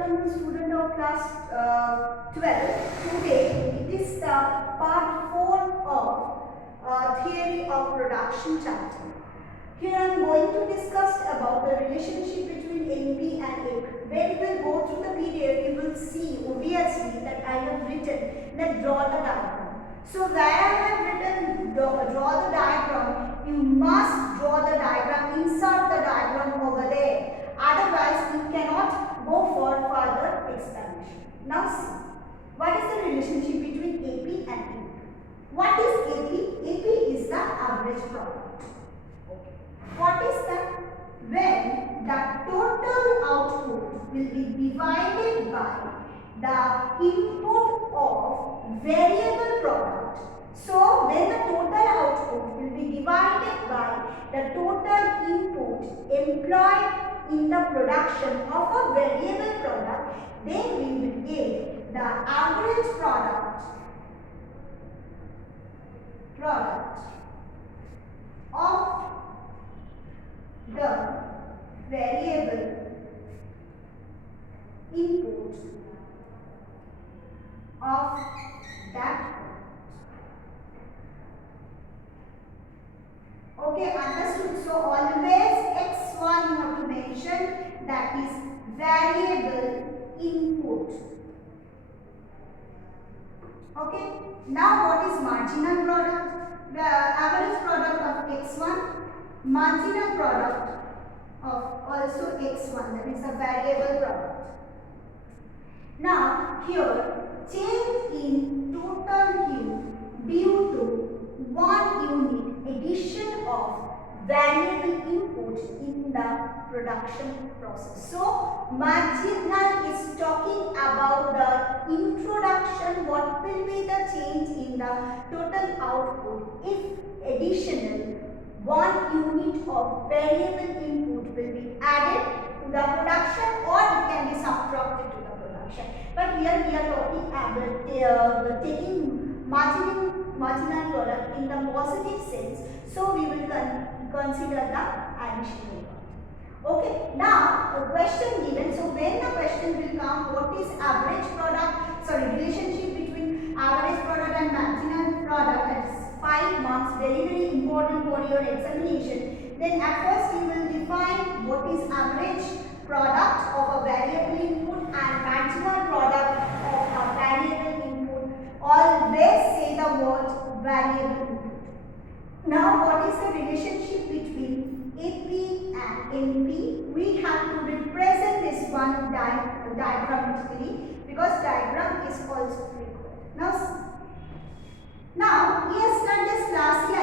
afternoon, student of class 12. Today it is the part 4 of theory of production chapter. Here I am going to discuss about the relationship between NP and AP. When we will go through the PDF, you will see obviously that I have written that draw the diagram. So where I have written draw the diagram, you must draw the diagram, insert the diagram over there. Otherwise, we cannot go for further explanation. Now see, what is the relationship between AP and AP? What is AP? AP is the average product. Okay. What is that? When the total output will be divided by the input of variable product. So when the total output will be divided by the total input employed in the production of a variable product, then we will get the average product of the variable input of that. Okay, understood. So always x1 you have to mention, that is variable input. Okay, now what is marginal product? The average product of x1, marginal product of also x1, that is a variable product. Now here change in total yield due to 1 unit addition of variable input in the production process. So marginal is talking about the introduction, what will be the change in the total output if additional 1 unit of variable input will be added to the production, or it can be subtracted to the production. But here we are talking about taking marginal product in the positive sense, so we will consider the additional part. Okay, now a question given. So when the question will come, what is average product, relationship between average product and marginal product, that is 5 marks, very important for your examination. Then at first you will define what is average product of a variable input and marginal product of a variable input. Always say the word variable input. Now what is the relationship between AP and NP? We have to represent this one diagrammatically, because diagram is also required. Now yesterday's class I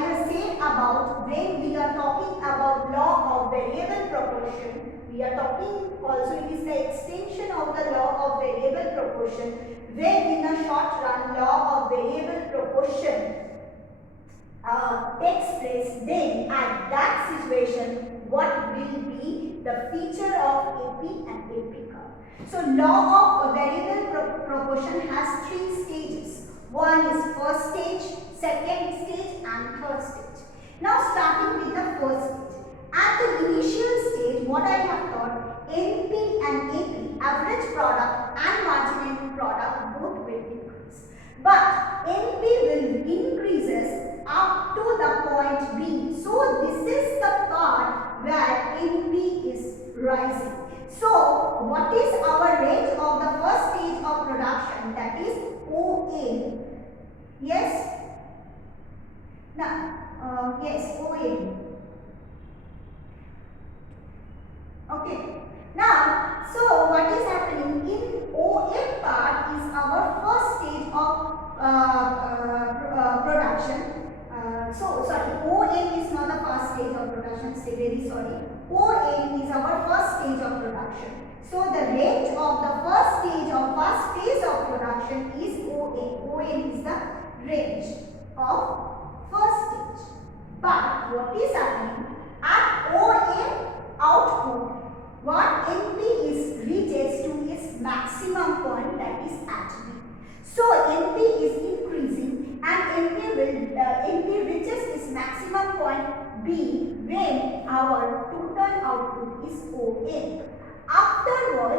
have said about when we are talking about law of variable proportion, we are talking also, it is the extension of the law of variable proportion, when in a short run law of variable proportion takes place, then at that situation what will be the feature of AP and AP curve. So law of variable proportion has 3 stages. One is first stage, second stage and third stage. Now starting with the first stage. At the initial stage, what I have taught, NP and AP, average product and marginal product, both will increase. But NP will increases up to the point B. So this is the part where NP is rising. So what is our range of the first stage of production, that is OA? Yes? Now, yes, OA. Okay. Now, so what is happening in OA part is our first stage of production. OA is not the first stage of production, say very sorry. OA is our first stage of production. So the range of the first phase of production is OA. OA is the range of first stage. But what is happening at OA output, what NP reaches to its maximum point, that is at B. So NP is increasing and NP reaches its maximum point B when our total output is ON. Afterwards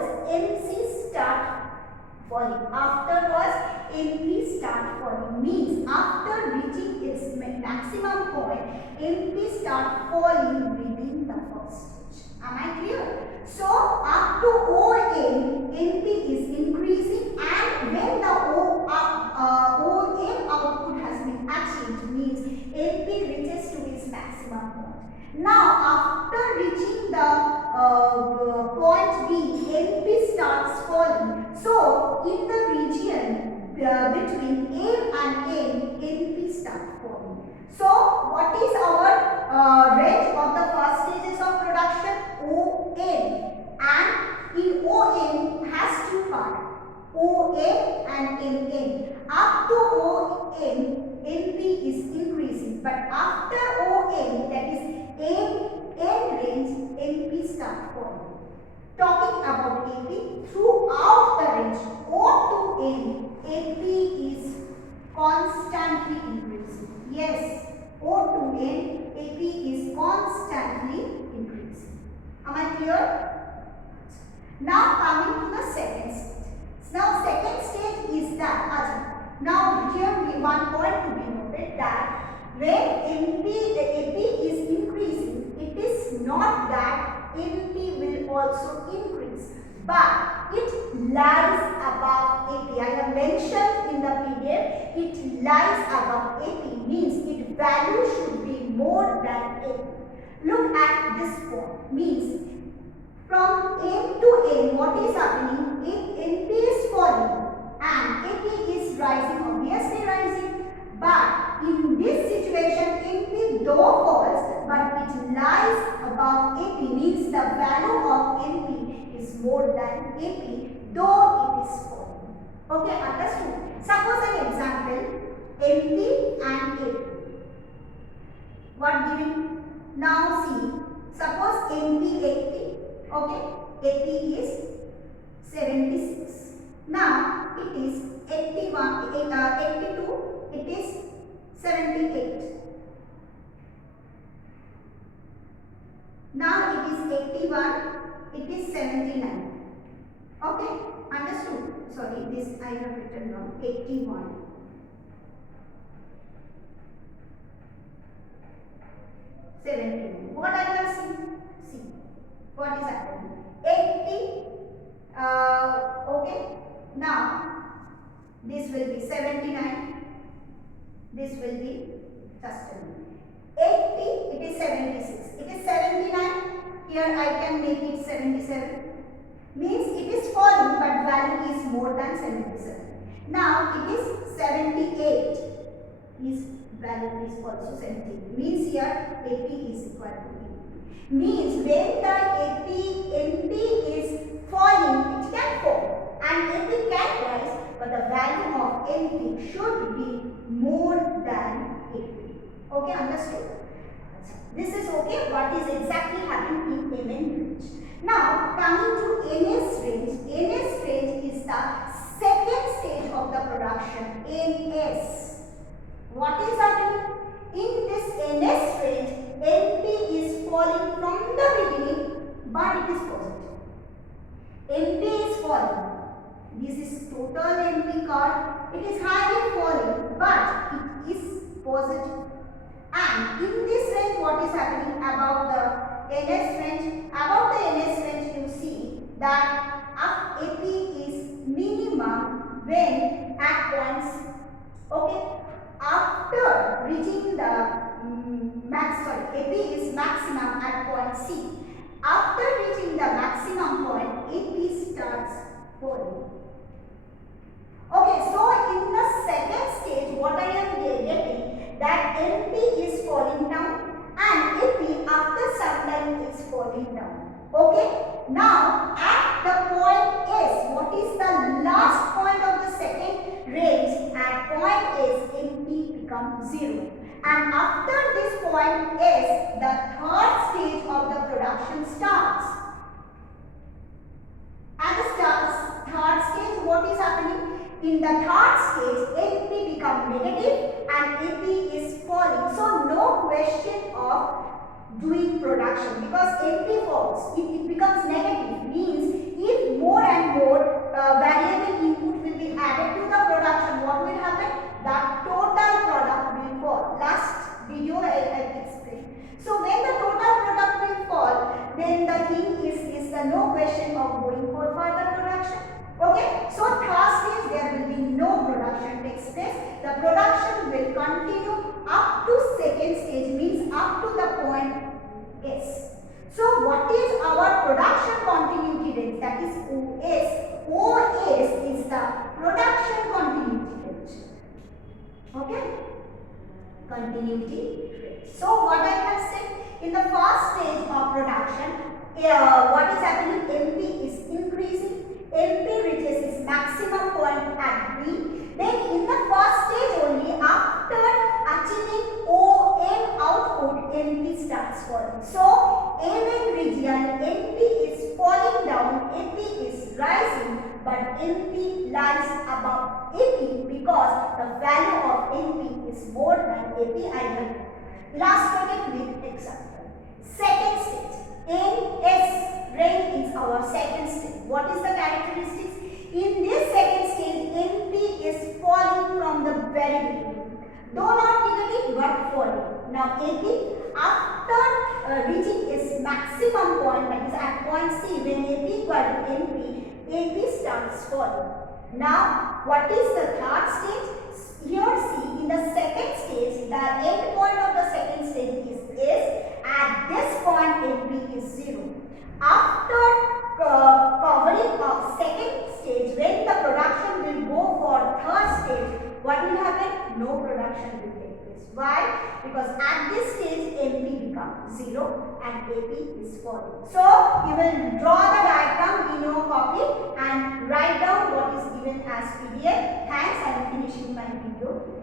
start falling means after reaching its maximum point, NP start falling within the first stage. Am I clear? So up to ON, NP is increasing, and when the ON output has been achieved means NP reaches to its maximum point. Now after reaching the point B, NP starts falling. So in the region between A and N, NP starts falling. So what is our range of the first stages of production? ON, and in ON has two parts, ON and NN. Up to ON, NP is increasing, but after ON, that is N range, NP start falling. Talking about AP, throughout the range O to N, AP is constantly increasing. Yes, O to N, AP is constantly increasing. Am I clear? Now coming to the second stage. Now second stage is that, now here one point to be noted, that when AP is increasing, it is not that NP will also increase, but it lies above AP. I have mentioned in the PDF, it lies above AP means its value should be more than AP. Look at this point, means from N to N, what is happening? If NP is falling and AP is rising, obviously rising, but in this situation, NP though falls, but it lies above AP, means the value of NP is more than AP, though it is falling. Okay, understood? Suppose an example, NP and AP. What given? Now see, suppose NP 80, okay, AP is 76. Now it is 81, 82, it is 78. Now it is 81, it is 79. Okay, understood? Sorry, this I have written wrong. 81. What I have seen? See, what is happening? 80. Okay. Now this will be 79. This will be just a minute. 80. It is 76. It is 79. Here I can make it 77. Means it is falling, but value is more than 77. Now it is 78. Is value is also 78. Means here AP is equal to AP. Means when the NP is falling, it can fall and AP can rise, but the value of NP should be more than AP. Okay, understood? This is okay. What is exactly happening in MN range? Now coming to NS range. NS range is the second stage of the production. NS. What is happening? In this NS range, NP is falling from the beginning, but it is positive. NP is falling. This is total NP card. It is highly falling, but it is positive. And in this range, what is happening about the NS range? About the NS range, you see that AP is minimum when at points. Okay. After reaching the AP is maximum at point C. After reaching the maximum point, AP starts falling. Okay, so in the second stage, what I am getting, that NP is falling down and AP after some time is falling down. Okay, now at the point S, what is the last point of the second range? At point S, NP becomes 0. And after this point S, the third stage of the production starts. At the third stage, what is happening? In the third stage, NP becomes negative and AP is falling. So no question of doing production because NP falls. It becomes negative. Means if more and more variable input will be added to the production, what will happen? a no question of going for further production. Okay, so third stage there will be no production takes place. The production will continue up to second stage, means up to the point S. So what is our production continuity rate? That is OS. OS is the production continuity rate. Okay, continuity rate. So what I have said, in the first stage of production, what is happening? MP is increasing. MP reaches its maximum point at B. Then in the first stage only, after achieving OM output, MP starts falling. So AM region, MP is falling down, AP is rising, but MP lies above AP because the value of MP is more than AP. I will illustrate it with example. Second stage, NS range is our second stage. What is the characteristics? In this second stage, NP is falling from the very beginning. Though not negative, but falling. Now AP, after reaching its maximum point, that is at point C, when AP equal to NP, AP starts falling. Now, what is the third stage? Here see, in the second stage, the end point of the second stage is at this point NP is 0. After covering of second stage, when the production will go for third stage, what will happen? No production will take place. Why? Because at this stage MP becomes 0 and AP is falling. So you will draw the diagram, we know, copy and write down what is given as PDF. Thanks, I am finishing my video.